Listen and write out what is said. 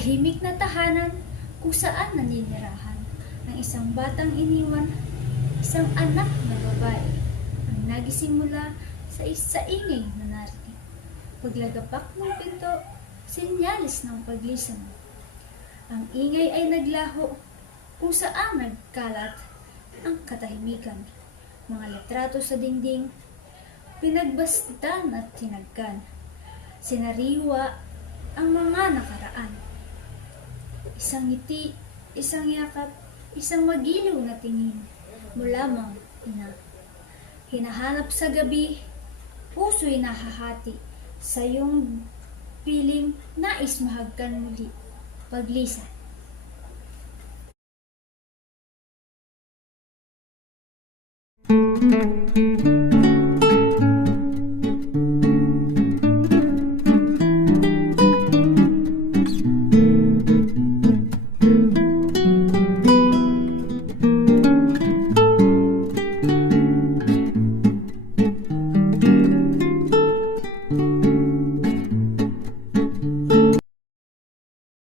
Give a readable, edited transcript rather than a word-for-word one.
tahimik na tahanan kung saan naninirahan ang isang batang iniwan, isang anak na babae ang nagising mula sa ingay na narinig. Paglagapak ng pinto, sinyalis ng paglisan. Ang ingay ay naglaho kung saan nagkalat ang katahimikan. Mga litrato sa dingding, pinagbastan at tinagkan. Sinariwa ang mga nakaraan. Isang ngiti, isang yakap, isang magiliw na tingin mula mga ina. Hinahanap sa gabi, puso'y nahahati sa iyong piling nais mahagkan muli. Paglisan. Thank you.